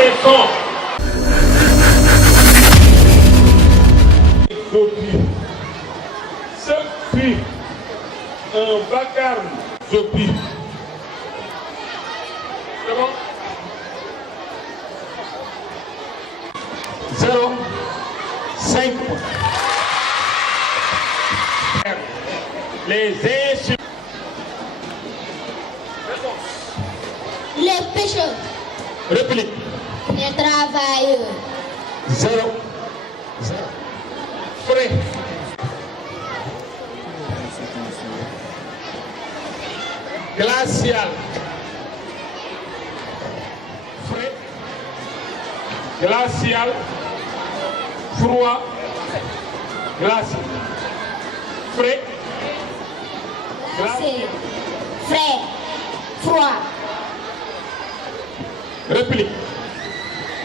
les sons. Ce fut un vacarme. Zopi. C'est bon? 0, 5 points. Les insultes. Les pêcheurs. Réplique. Les travailleurs. 0. Frais. Glacial. Frais. Glacial. Froid. Glacial. Frais. Glacé. Frais. Froid. Réplique.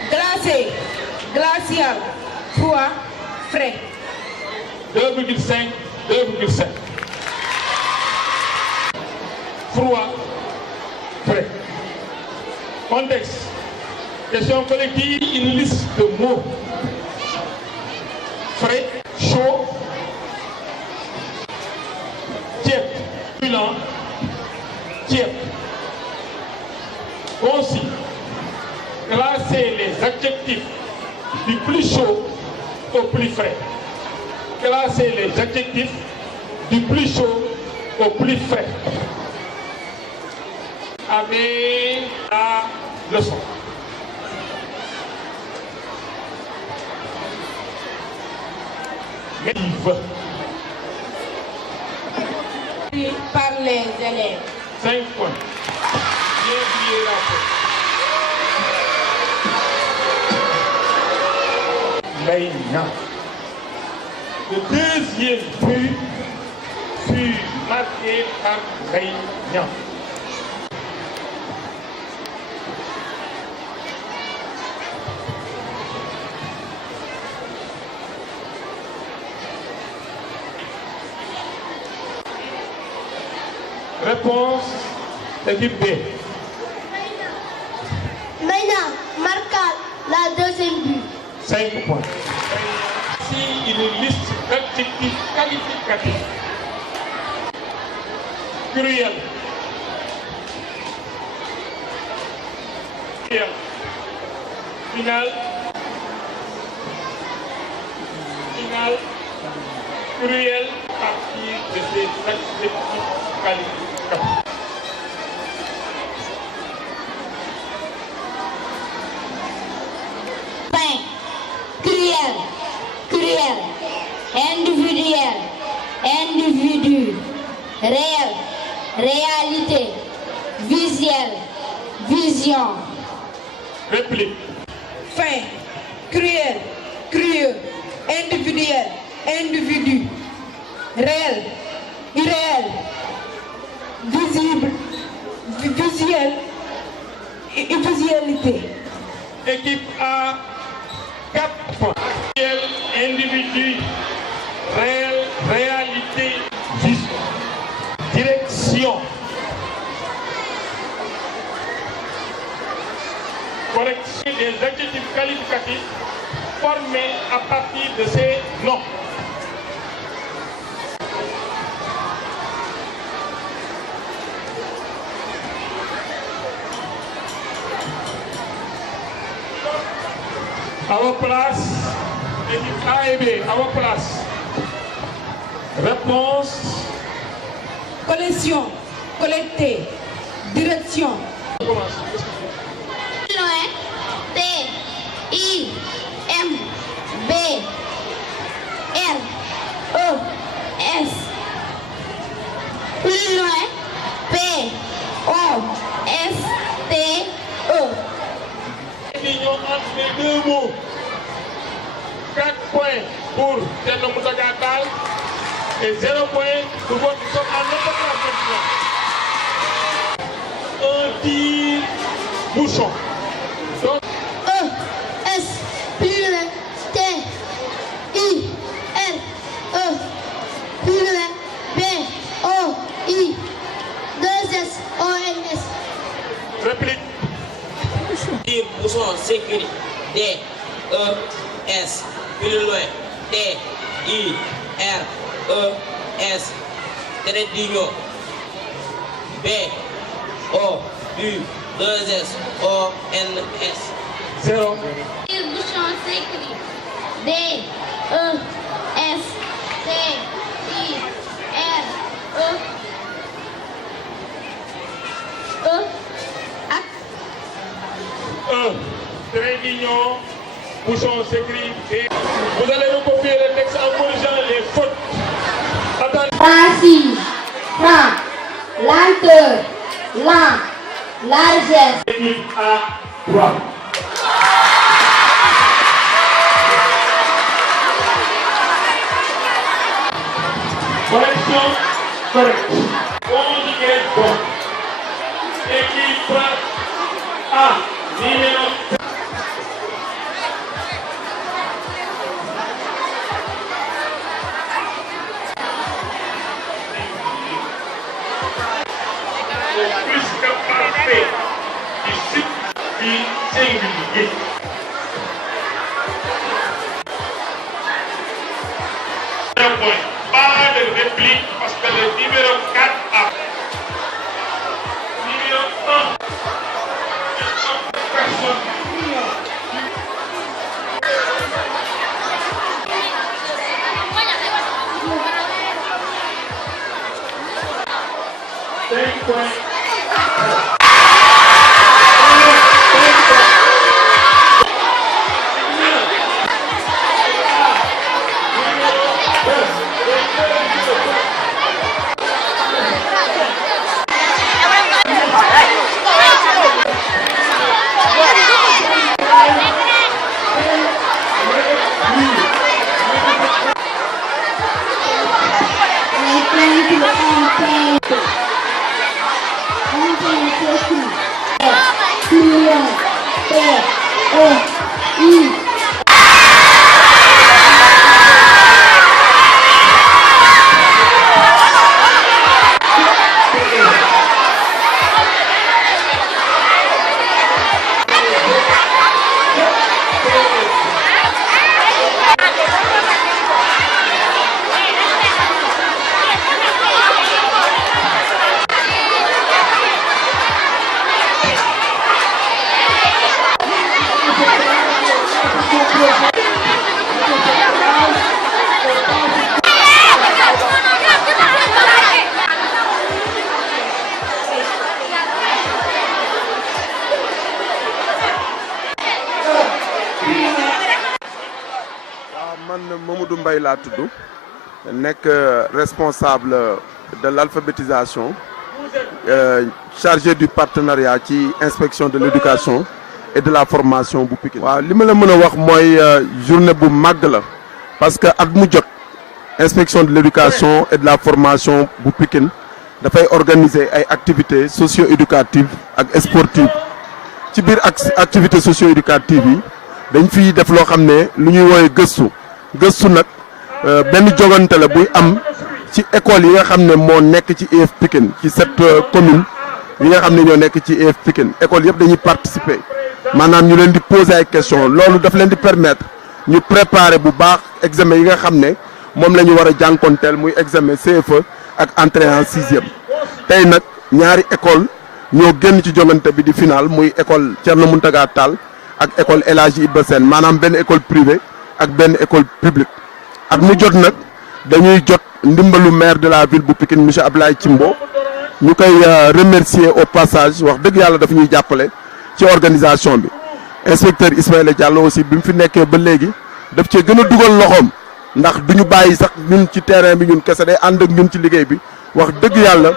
Glacé, glacial, froid, frais. 2,5, 2,7. Froid, frais. Contexte. Question collective, une liste de mots. Frais, chaud, tiède, brûlant, tiède. Concis. Classer les adjectifs du plus chaud au plus frais. Classer les adjectifs du plus chaud au plus frais. Avec la leçon. Par les élèves. 5 points. Bien plié la faute. Maintenant, le deuxième but fut marqué par Réunion. Réponse équipe B. Maintenant, marqua la deuxième but. 5 points. Voici une liste d'adjectifs qualificatifs. Cruel. Cruel. Final. Final. Cruel. Partie de ces adjectifs qualificatifs. Fin. Cruel. Cruel. Individuel. Individu. Réel. Réalité. Visuel. Vision. Réplique. Fin, cruel, crueux, individuel, individu, réel, irréel, visible, visuel, visualité. Équipe A, 4 points. Réel, individu, réel, réalité, vision. Direction. Correction des adjectifs qualificatifs formés à partir de ces noms. À vos places, équipe A et B, à vos places. Réponse. Collection, collecter, direction. Commence. Loin. T. I. M. B. R. E. S. Plus loin. P. O. S. T. E. L'union entre les deux mots. 4 points pour Thierno Moutaga Tall et 0 point pour votre somme en autoclassement. Un tire-bouchon. Donc, E. S. Plus loin. T. I. R. E. Plus loin. B. O. I. 2 S. O. N. S. réplique. Dire bouchon sécurité D E S plus loin T I R E S trait d'union B O U 2 S O N S 0. Dire bouchon s'écrit D E S T I R E ak Trait d'union, bouchon s'écrit B. Vous allez recopier le texte en corrigeant les fautes. Attendez. Précis, franc, lenteur, lent, largesse. Étude à 3. Correction correcte. Conjugué bon. Équipe A, numéro 7. Plus que parfait du singulier. Pas de réplique parce que le numéro 4 a. Numéro 1. Personne. Mamadou Mbaye laa tudd nekk responsable de l'alphabétisation chargé du partenariat ci inspection de l'éducation et de la formation bu Pikine. waaw li ma la mën a wax mooy journée bu màgg la parce que at mu jot inspection de l'éducation et de la formation bu Pikine dafay organiser ay activités socio-éducatives ak sportives ci biir activités socio-éducatives yi dañ fiy def loo xam ne lu ñuy woowee gëstu nag benn jogante la buy am ci école yi nga xam ne moo nekk ci IEF Pikine ci cette commune yi nga xam ne ñoo nekk ci IEF Pikine école yëpp dañuy participer maanaam ñu leen di poser ay questions loolu daf leen di permettre ñu préparer bu baax examen yi nga xam ne moom la ñu war a jànkonteel muy examen CFE ak entrée en sixième. tey nag ñaari école ñoo génn ci jogante bi di final muy école Thierno Mountaga Tall ak école El Hadji Iba Sène maanaam benn école privée ak benn école publique. at mu jot nag dañuy jot ndimbalu maire de la ville bu Pikine monsieur Ablaye Thimbo ñu koy remercier au passage wax dëgg yàlla dafa ñuy jàppale ci organisation bi. inspecteur Ismaïla Diallo aussi bi mu fi nekkee ba léegi daf cee gën a dugal loxoom ndax du ñu bàyyi sax ñun ci terrain bi ñun kese day ànd ak ñun ci liggéey bi wax dëgg yàlla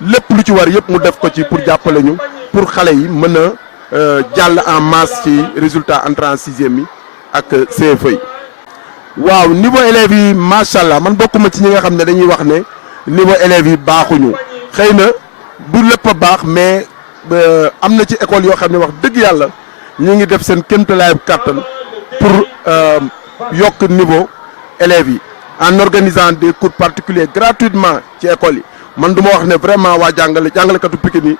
lépp lu ci war yëpp mu def ko ci pour jàppale ñu pour xale yi mën a jàll en masse ci résultat entrée en sixième yi ak CFE yi. waaw niveau élèves yi macha allah man bokkuma ci ñi nga xam ne dañuy wax ne niveau élèves yi baaxuñu xëy na du lépp a baax mais am na ci école yoo xam ne wax dëgg yàlla ñu ngi def seen kéemtalaay kàttan pour yokk niveau élèves yi en organisant des cours particuliers gratuitement ci école yi man du ma wax ne vraiment waa jàngalekatu Pikine yi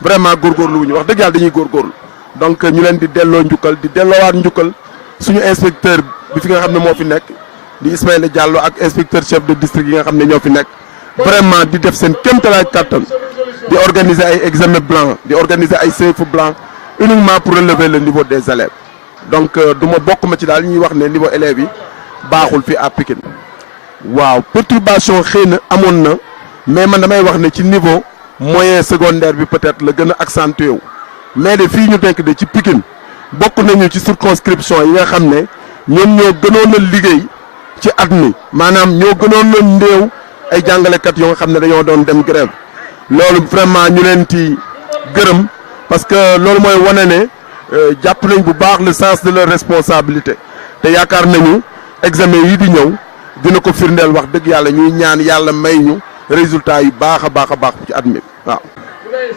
vraiment góorgóorlu wu ñu wax dëgg yàlla dañuy góorgóorlu donc ñu leen di delloo njukkal di delloowaat njukkal suñu inspecteur bi fi nga xam ne moo fi nekk di Ismaïla Diallo ak inspecteur chef de district yi nga xam ne ñoo fi nekk vraiment di def seen kéemtalaay kàttan di organiser ay examen blanc di organiser ay CFEE blanc uniquement pour relever le niveau des élèves donc du ma bokk ma ci daal ñuy wax ne niveau élèves yi baaxul fi à Pikine waaw perturbation xëy na amoon na mais man damay wax ne ci niveau moyen secondaire bi peut-être la gën a accentué wu mais de fii ñu denk de ci Pikine bokk nañu ci circonscription yi nga xam ne ñoom ñoo gënoon a liggéey ci at mi maanaam ñoo gënoon a ndéew ay jàngalekat yoo nga xam ne dañoo doon dem grève loolu vraiment ñu leen ci gërëm parce que loolu mooy wane ne jàpp nañ bu baax le sens de leur responsabilité te yaakaar nañu examen yi di ñëw dina ko firndeel wax dëgg yàlla ñuy ñaan yàlla may ñu résultat yu baax a baax ci at mi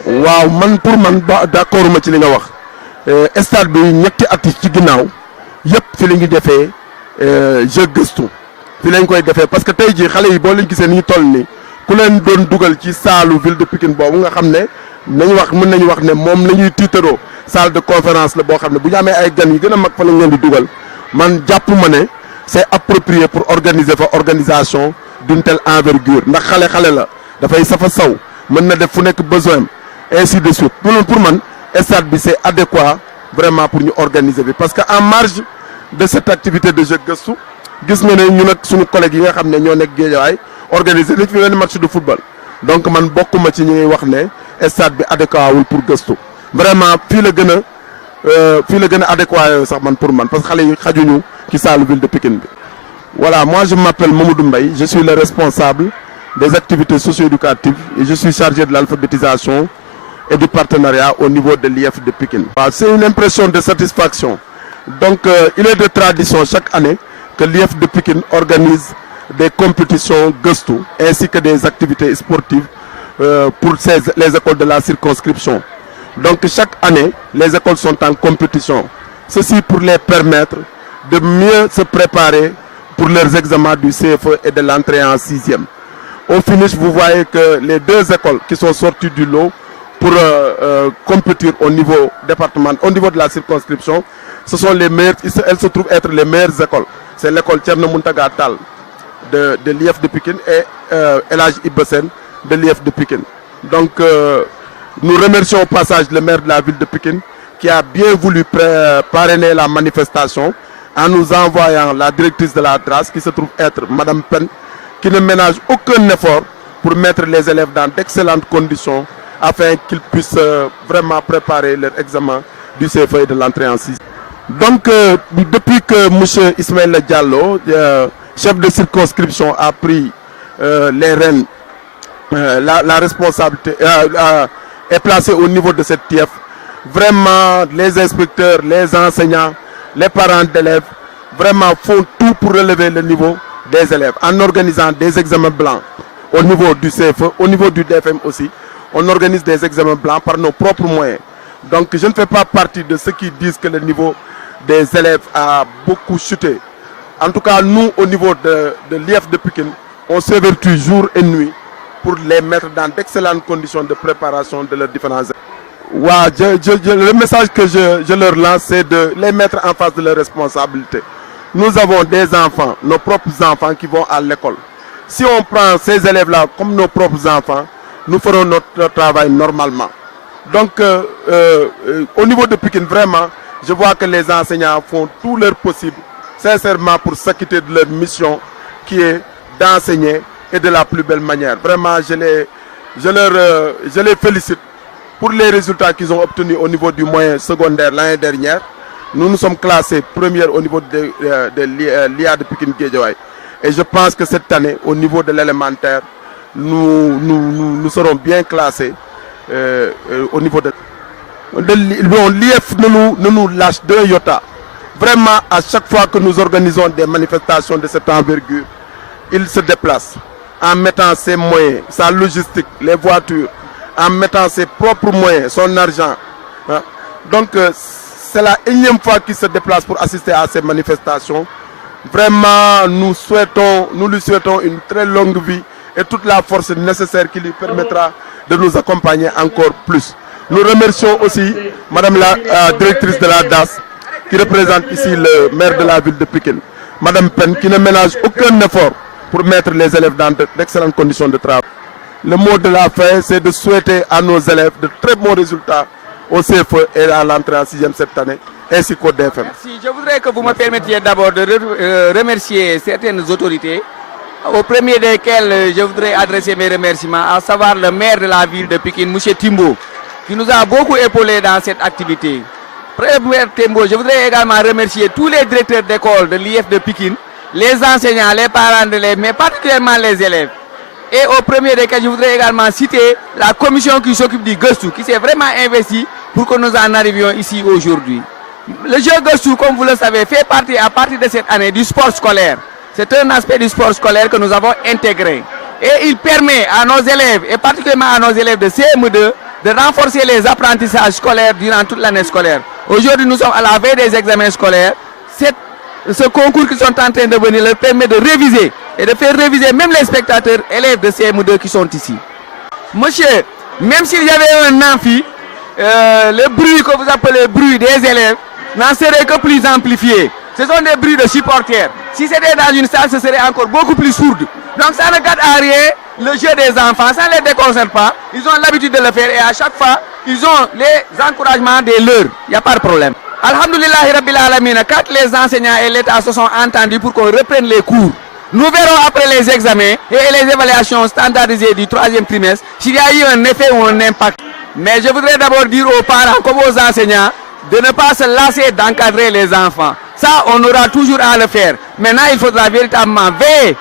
waaw man pour man ba d'accord ma ci li nga wax stade bi ñetti at ci ginnaaw yëpp fi la ñu defee jeu gëstu fi lañ koy defee parce que tey jii xale yi boo leen gisee ni ñu toll ni ku leen doon dugal ci saalu ville de Pikine boobu nga xam ne mën nañu wax ne moom la ñuy tiitaroo salle de conférence la boo xam ne bu ñu amee ay gan yi gën a mag fa lañ leen di dugal man jàpp ma ne c'est approprié pour organiser fa organisation d'une telle envergure ndax xale la dafay safa saw mën na def fu nekk besoin ainsi de suite pour man stade bi c'est adéquat vraiment pour ñu organiser bi parce que en marge de cette activité de jeu gëstu gis nga ne ñun ak suñu collègues yi nga xam ne ñoo nekk Guédiawaye organiser nañ fi benn match de football donc man bokkuma ci ñuy wax ne stade bi adéquat wul pour gëstu vraiment fii la gën a adéquat sax man pour man parce que xale yi xajuñu ci salle ville de Pikine bi. Voilà, moi je m'appelle Mamadou Mbaye, je suis le responsable des activités socio-éducatives et je suis chargé de l'alphabétisation et du partenariat au niveau de l'IF de Pikine. C'est une impression de satisfaction. Donc il est de tradition chaque année que l'IF de Pikine organise des compétitions gëstu ainsi que des activités sportives pour les écoles de la circonscription. Donc chaque année, les écoles sont en compétition. Ceci pour les permettre de mieux se préparer pour leurs examens du CFE et de l'entrée en 6e. Au finish, vous voyez que les deux écoles qui sont sorties du lot pour compétir au niveau départemental, au niveau de la circonscription, ce sont les meilleures, elles se trouvent être les meilleures écoles. C'est l'école Thierno Mountaga Tall de l'IF de Pikine et El Hadj Iba Sène de l'IF de Pikine. Donc nous remercions au passage le maire de la ville de Pikine qui a bien voulu parrainer la manifestation en nous envoyant la directrice de la DRAS qui se trouve être Madame Pen, qui ne ménage aucun effort pour mettre les élèves dans d'excellentes conditions afin qu'ils puissent vraiment préparer leur examen du CFE et de l'entrée en 6. Donc depuis que M. Ismaïla Diallo, chef de circonscription, a pris les rênes, la responsabilité est placée au niveau de cette TIF, vraiment les inspecteurs, les enseignants, les parents d'élèves vraiment font tout pour relever le niveau des élèves en organisant des examens blancs au niveau du CFE, au niveau du DFM aussi. On organise des examens blancs par nos propres moyens. Donc je ne fais pas partie de ceux qui disent que le niveau des élèves a beaucoup chuté. En tout cas, nous, au niveau de l'IF de Pikine, on s'évertue jour et nuit pour les mettre dans d'excellentes conditions de préparation de leurs différents élèves. Ouais, le message que je leur lance, c'est de les mettre en face de leurs responsabilités. Nous avons des enfants, nos propres enfants qui vont à l'école. Si on prend ces élèves-là comme nos propres enfants, nous ferons notre travail normalement. Donc, au niveau de Pikine, vraiment, je vois que les enseignants font tout leur possible, sincèrement, pour s'acquitter de leur mission qui est d'enseigner et de la plus belle manière. Vraiment, je les félicite pour les résultats qu'ils ont obtenus au niveau du moyen secondaire l'année dernière. Nous nous sommes classés première au niveau de l'IA de Pikine Guédiawaye. Et je pense que cette année, au niveau de l'élémentaire, nous serons bien classés au niveau de l'IF ne nous lâche d'un iota. Vraiment, à chaque fois que nous organisons des manifestations de cette envergure, il se déplace en mettant ses moyens, sa logistique, les voitures, en mettant ses propres moyens, son argent. Donc, c'est la énième fois qu'il se déplace pour assister à ces manifestations. Vraiment, nous lui souhaitons une très longue vie et toute la force nécessaire qui lui permettra de nous accompagner encore plus. Nous remercions aussi Madame la directrice de la DAS qui représente ici le maire de la ville de Pikine, Madame Pen, qui ne ménage aucun effort pour mettre les élèves dans d'excellentes conditions de travail. Le mot de la fin, c'est de souhaiter à nos élèves de très bons résultats au CFE et à l'entrée en 6e cette année, ainsi qu'au DFM. Merci. Je voudrais que vous me permettiez d'abord de remercier certaines autorités, au premier desquelles je voudrais adresser mes remerciements, à savoir le maire de la ville de Pikine, M. Timbo, qui nous a beaucoup épaulés dans cette activité. Maire Timbo, je voudrais également remercier tous les directeurs d'école de l'IF de Pikine, les enseignants, les parents d'élèves, mais particulièrement les élèves. Et au premier desquels, je voudrais également citer la commission qui s'occupe du Gestu, qui s'est vraiment investie pour que nous en arrivions ici aujourd'hui. Le jeu Gestu, comme vous le savez, fait partie à partir de cette année du sport scolaire. C'est un aspect du sport scolaire que nous avons intégré. Et il permet à nos élèves, et particulièrement à nos élèves de CM2, de renforcer les apprentissages scolaires durant toute l'année scolaire. Aujourd'hui, nous sommes à la veille des examens scolaires. Ce concours qu'ils sont en train de venir leur permet de réviser et de faire réviser même les spectateurs élèves de CM2 qui sont ici. Monsieur, même s'il y avait un amphi, le bruit que vous appelez bruit des élèves n'en serait que plus amplifié. Ce sont des bruits de supporters. Si c'était dans une salle, ce serait encore beaucoup plus sourd. Donc ça ne gâte à rien le jeu des enfants, ça ne les déconcerte pas. Ils ont l'habitude de le faire et à chaque fois, ils ont les encouragements des leurs. Il n'y a pas de problème. Alhamdoulillahi Rabbil Alamina, quand les enseignants et l'État se sont entendus pour qu'on reprenne les cours, nous verrons après les examens et les évaluations standardisées du 3e trimestre s'il y a eu un effet ou un impact. Mais je voudrais d'abord dire aux parents comme aux enseignants de ne pas se lasser d'encadrer les enfants. Ça, on aura toujours à le faire. Maintenant, il faudra véritablement veiller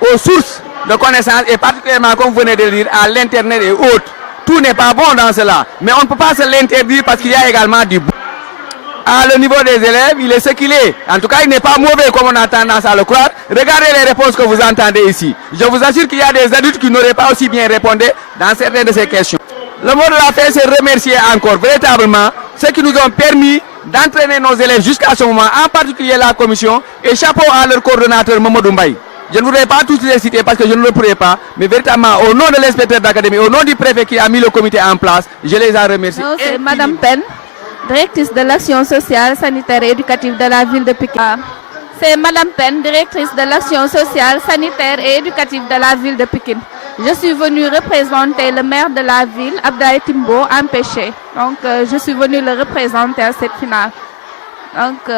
aux sources de connaissances et particulièrement, comme vous venez de le dire, à l'Internet et autres. Tout n'est pas bon dans cela. Mais on ne peut pas se l'interdire parce qu'il y a également du bon. À le niveau des élèves, il est ce qu'il est. En tout cas, il n'est pas mauvais comme on a tendance à le croire. Regardez les réponses que vous entendez ici. Je vous assure qu'il y a des adultes qui n'auraient pas aussi bien répondu dans certaines de ces questions. Le mot de la fin, c'est remercier encore véritablement ceux qui nous ont permis d'entraîner nos élèves jusqu'à ce moment, en particulier la commission, et chapeau à leur coordonnateur Mamadou Mbaye. Je ne voudrais pas tous les citer parce que je ne le pourrais pas, mais véritablement au nom de l'inspecteur d'académie, au nom du préfet qui a mis le comité en place, je les en remercie. C'est Madame Pen, directrice de l'action sociale, sanitaire et éducative de la ville de Pikine. C'est Madame Pen, directrice de l'action sociale, sanitaire et éducative de la ville de Pikine. Je suis venue représenter le maire de la ville, Abdoulaye Timbo, empêché. Donc, je suis venue le représenter à cette finale. Donc,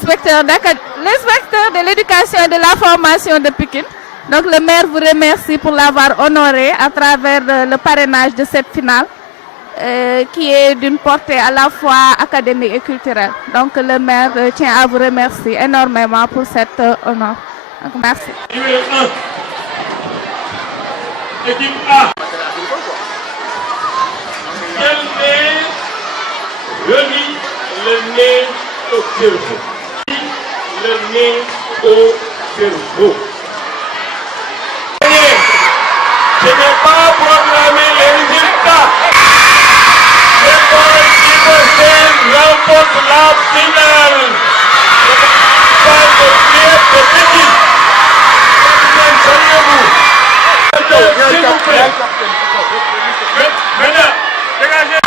l'inspecteur de l'éducation et de la formation de Pikine. Donc, le maire vous remercie pour l'avoir honoré à travers le parrainage de cette finale, qui est d'une portée à la fois académique et culturelle. Donc, le maire tient à vous remercier énormément pour cet honneur. Donc, merci. Équipe A. Quel nez relie le nez au cerveau? Le nez au cerveau. Je n'ai pas proclamé les résultats. L'école Ivoirienne remporte la finale. Pas de pied de Pikine. Saluez-vous. S'il vous plaît. Maintenant, dégagez.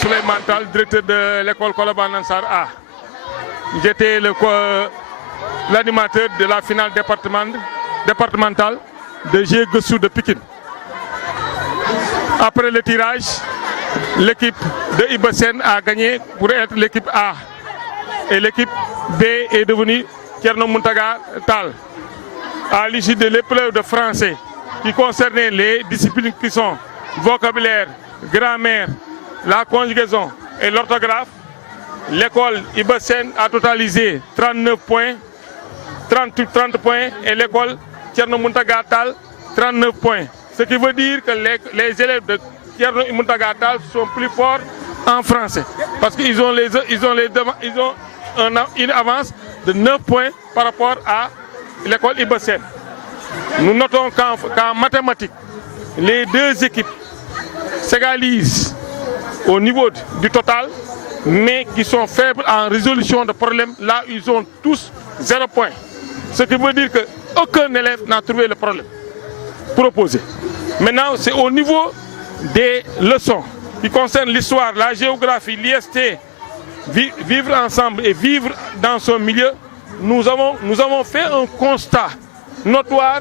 Souleymane Tall, directeur de l'école Colobane Ansar A. j'étais l'animateur de la finale départementale de G Gussou de Pikine. Après le tirage, l'équipe de Ibasen a gagné pour être l'équipe A. Et l'équipe B est devenue Thierno Mountaga Tal. À l'issue de l'épreuve de français qui concernait les disciplines qui sont vocabulaire, grammaire, la conjugaison et l'orthographe, l'école Ibasen a totalisé 39 points, 30 points et l'école Thierno Mountaga Tal 39 points. Ce qui veut dire que les élèves de Thierno Mountaga Tal sont plus forts en français parce qu'ils ont une avance de 9 points par rapport à l'école Ibasen. Nous notons qu'en mathématiques, les deux équipes s'égalisent au niveau du total, mais qui sont faibles en résolution de problèmes. Là, ils ont tous 0 point. Ce qui veut dire qu'aucun élève n'a trouvé le problème proposé. Maintenant, c'est au niveau des leçons qui concernent l'histoire, la géographie, l'IST, vivre ensemble et vivre dans son milieu. Nous avons fait un constat notoire,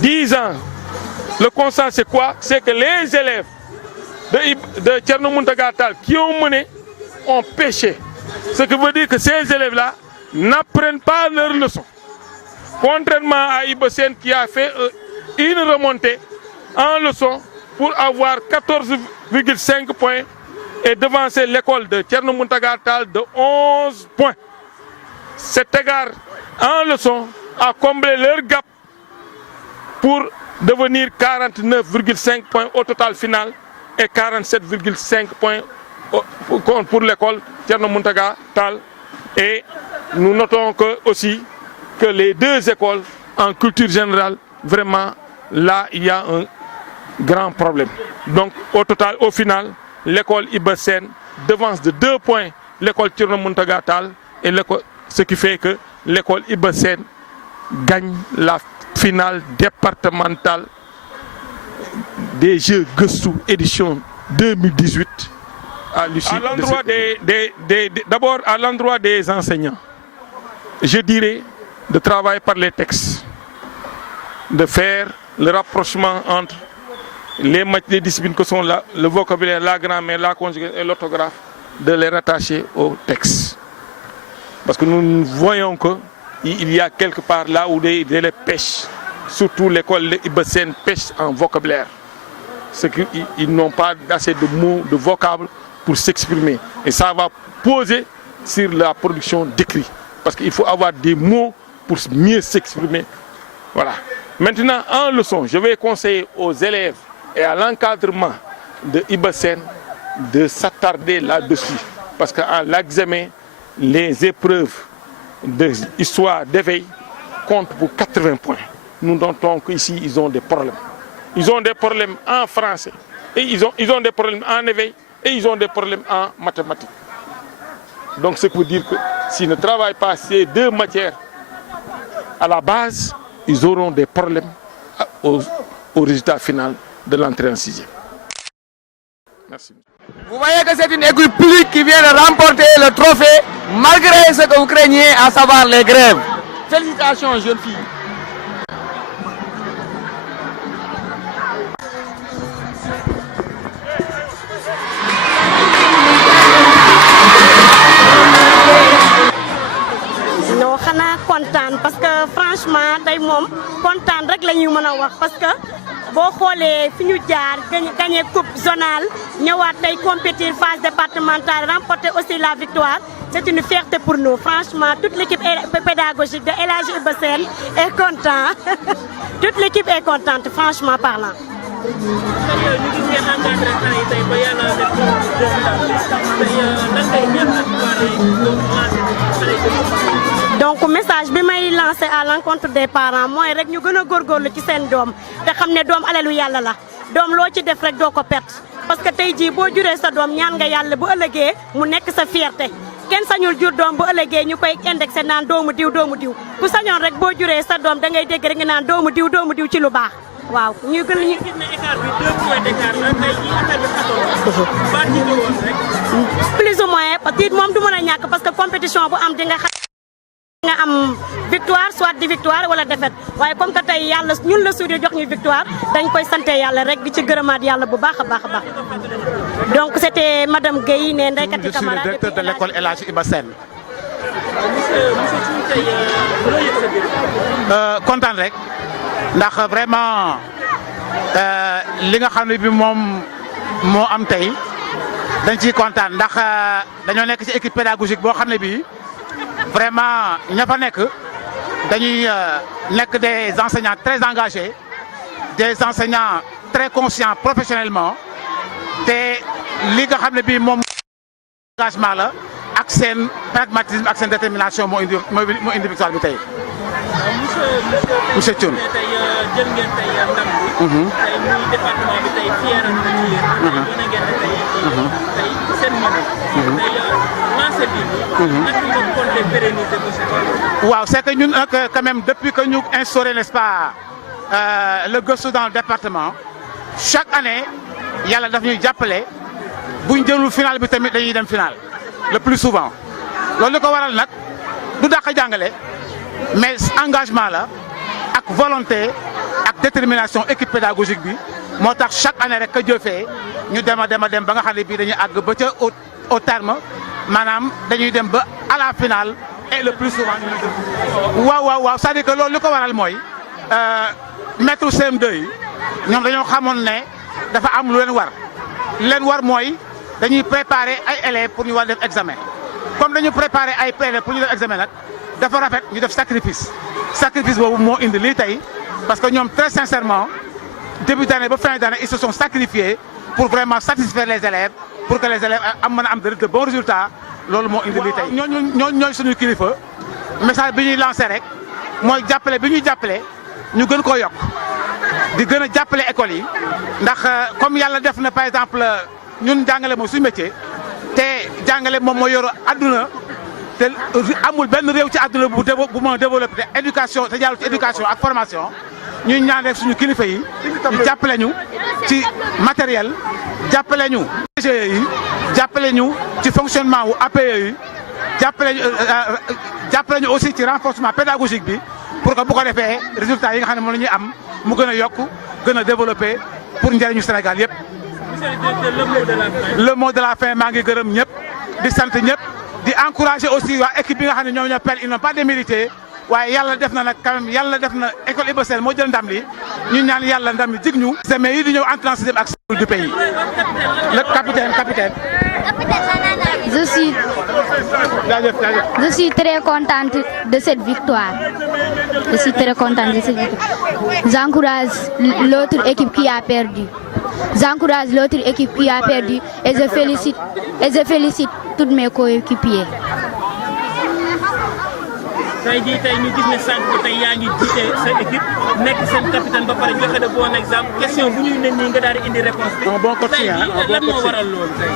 10 ans. Le constat, c'est quoi? C'est que les élèves de Thierno Mountaga Tal qui ont mené ont péché. Ce qui veut dire que ces élèves-là n'apprennent pas leurs leçons. Contrairement à Ibasen qui a fait une remontée en leçon pour avoir 14,5 points et devancer l'école de Thierno Mountaga Tal de 11 points. Cet égard en leçon a comblé leur gap pour devenir 49,5 points au total final et 47,5 points pour l'école Thierno Mountaga Tal. Et nous notons aussi que les deux écoles en culture générale, vraiment, là, il y a un grand problème. Donc, au final, l'école Ibasen devance de 2 points l'école Thierno Mountaga Tal, et ce qui fait que l'école Ibasen gagne la finale départementale des Jeux Gussou édition 2018 à l'issue. D'abord, à l'endroit des enseignants, je dirais de travailler par les textes, de faire le rapprochement entre les disciplines que sont le vocabulaire, la grammaire, la conjugaison et l'orthographe, de les rattacher au texte. Parce que nous voyons qu'il y a quelque part là où des élèves pêchent, surtout l'école Ibasen pêche en vocabulaire. C'est qu'ils n'ont pas assez de mots, de vocables pour s'exprimer. Et ça va poser sur la production d'écrit. Parce qu'il faut avoir des mots pour mieux s'exprimer. Voilà. Maintenant, en leçon, je vais conseiller aux élèves et à l'encadrement de Ibasen de s'attarder là-dessus. Parce qu'à l'examen, les épreuves d'histoire d'éveil comptent pour 80 points. Nous notons qu'ici, ils ont des problèmes. Ils ont des problèmes en français, et ils ont des problèmes en éveil, et ils ont des problèmes en mathématiques. Donc c'est pour dire que s'ils ne travaillent pas ces deux matières à la base, ils auront des problèmes au résultat final de l'entrée en 6e. Merci. Vous voyez que c'est une équipe publique qui vient de remporter le trophée malgré ce que vous craignez, à savoir les grèves. Félicitations, jeunes filles. non xanaa kontaan parce que franchement tey moom kontaan rek la ñuy mën a wax parce que boo xoolee fi ñu jaar gagné coupe zonale ñëwaat tey compétir phase départementale remporter aussi la victoire c'est une fierté pour nous franchement toute l'équipe pédagogique de El Hadji Ibasen est contente toute l'équipe est contente franchement parlant. donc message bi may lancé à l'encontre des parents mooy rek ñu gën a góorgóorlu ci seen doom te xam ne doom alalu yàlla la doom loo ci def rek doo ko perte parce que tey jii boo juree sa doom ñaan nga yàlla bu ëllëgee mu nekk sa fierté kenn sañul jur doom bu ëllëgee ñu koy indexé naan doomu diw ku sañoon rek boo juree sa doom da ngay dégg rek nga naan doomu diw ci lu baax waaw ñuy gën ñu gis ne écart bi 2 points d'écart la tey jii affaire bi taxaw ba ci woon rek plus ou moins peut-être moom du mën a ñàkk parce que compétition bu am di nga nga am victoire soit di victoire wala défaite waaye comme que tey yàlla ñun la suudi jox ñu victoire dañ koy santé yàlla rek di ci gërëmaat yàlla bu baax a baax a baax donc c'était madame Guèye ne Ndeye Kati Camara. Je suis le directeur de l'école El Hadji Iba Sène. Kontaan rek ndax vraiment li nga xam ne bi moom moo am tey dañ ciy kontaan ndax dañoo nekk ci équipe pédagogique boo xam ne bii vraiment ña fa nekk dañuy nekk des enseignants très engagés des enseignants très conscients professionnellement te li nga xam ne bii moom engagement la ak seen pragmatisme ak seen détermination moo indi victoire bi tey. monsieur Thioune. tey jël ngeen tey ndam bi. tey muy département bi tey fier na ci yéen. wane ngeen ne tey seen moment. tey lancé bi. naka nga compter pérenniser ko. waaw c'est que ñun nag quand même depuis que ñu instauré n'est-ce pas le gëstu dans le département chaque année yàlla daf ñuy jàppale buñ jëlul final bi tamit dañuy dem final le plus souvent loolu li ko waral nag du dàq jàngale mais engagement la ak volonté ak détermination équipe pédagogique bi moo tax chaque année rek ka jëfee ñu dem a dem ba nga xam ne bii dañuy àgg ba ca au terme maanaam dañuy dem ba à la finale et le plus souvent waaw c'est-à-dire que loolu li ko waral mooy maître CM2 yi ñoom dañoo xamoon ne dafa am lu leen war mooy dañuy préparer ay élèves pour ñu war def examen comme dañu préparer ay élèves pour ñu def examen nag dafa rafet ñu def sacrifice boobu moo indi lii tey parce que ñoom très sincèrement début d'année ba fin d'année ils se sont sacrifiés pour vraiment satisfaire les élèves pour que les élèves mën a am de bons résultats loolu moo indi lii tey. ñooy suñu kilifa message bi ñuy lancé rek mooy jàppale bi ñuy jàppale ñu gën koo yokk di gën a jàppale école yi ndax comme yàlla def na par exemple ñun jàngale moom suñu métier te jàngale moom moo yor adduna te amul benn réew ci adduna bu mën a développé te éducation te jàll ci éducation ak formation ñuy ñaan rek suñu kilifa yi ñu jàppale ñu ci matériel jàppale ñu GIE yi jàppale ñu ci fonctionnement wu APE yi jàppale ñu aussi ci renforcement pédagogique bi pour que bu ko defee résultats yi nga xam ne moom la ñuy am mu gën a yokk gën a développé pour njëriñu Sénégal yëpp. le mot de la fin maa ngi gërëm ñëpp di sant ñëpp di encourager aussi waa équipe bi nga xam ne ñoom ñoo pel ils n'ont pas démérité waaye yàlla def na nag quand même yàlla def na école Iba Sène moo jël ndam li ñu ñaan yàlla ndam li jig ñu. examen yi di ñëw entrée en sixième ak du pays le capitaine. Je suis très contente de cette victoire. J'encourage l'autre équipe qui a perdu. Et je félicite tous mes coéquipiers. tey jii tey ñu gis ne sànq tey yaa ngi jiite sa équipe nekk seen capitaine ba pare joxe de bon exemple question bu ñuy ne nii nga daal di indi réponse bi. tey jii lan moo waral loolu tey.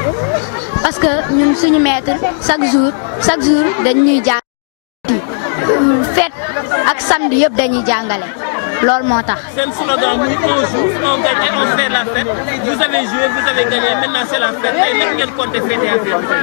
parce que ñun suñu maître chaque jour dañ ñuy jàng fête ak samedi yëpp dañuy jàngale loolu moo tax. seen slogan muy un jour on gagne et on fait la fête vous avez joué vous avez gagné maintenant c'est la fête tey nag ngeen compté fêter affaire bi.